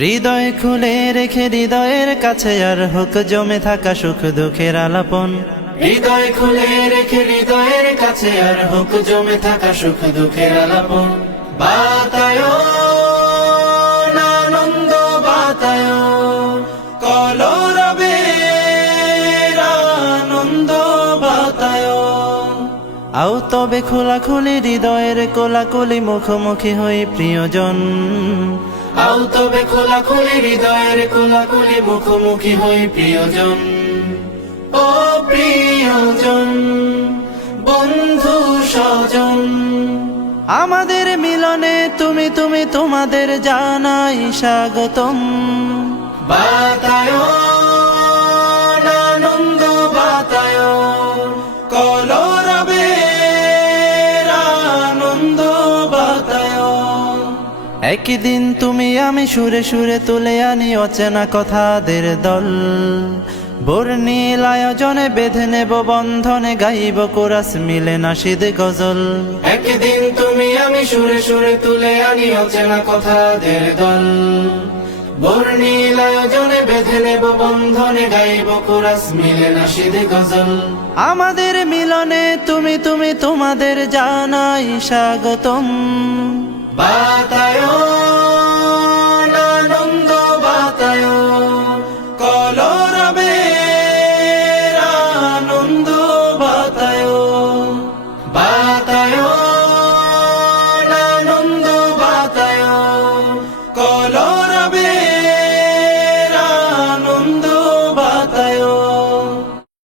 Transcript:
হৃদয় খুলে রেখে হৃদয়ের কাছে আর হোক জমে থাকা সুখ দুঃখের আলাপন। হৃদয় খুলে রেখে হৃদয়ের কাছে আর হোক জমে থাকা সুখ দুঃখের আলাপন। বাতায় আনন্দ বাতায় কলরবে আনন্দ বাতায় আও তবে খোলা খুলি হৃদয়ের কোলাকুলি মুখোমুখি হই প্রিয়জন। আও তবে খোলা খুলি হৃদয়ের কোলাকুলি মুখোমুখি হই প্রিয়জন। ও প্রিয়জন, বন্ধু স্বজন, আমাদের মিলনে তুমি তুমি তোমাদের জানাই স্বাগতম। বাতায়ন একদিন তুমি আমি সুরে সুরে তুলে আনি অচেনা কথাদের দল। বর্ণিল আয়োজনে বেঁধে নেব বন্ধনে গাইব কোরাস মিলে নাসিদ গজল। একদিন তুমি আমি সুরে সুরে তুলে আনি অচেনা কথাদের দল। বর্ণিল আয়োজনে বেঁধে নেব বন্ধনে গাইব কোরাস মিলে নাসিদ গজল। আমাদের মিলনে তুমি তুমি তোমাদের জানাই স্বাগতম। বাতায়ন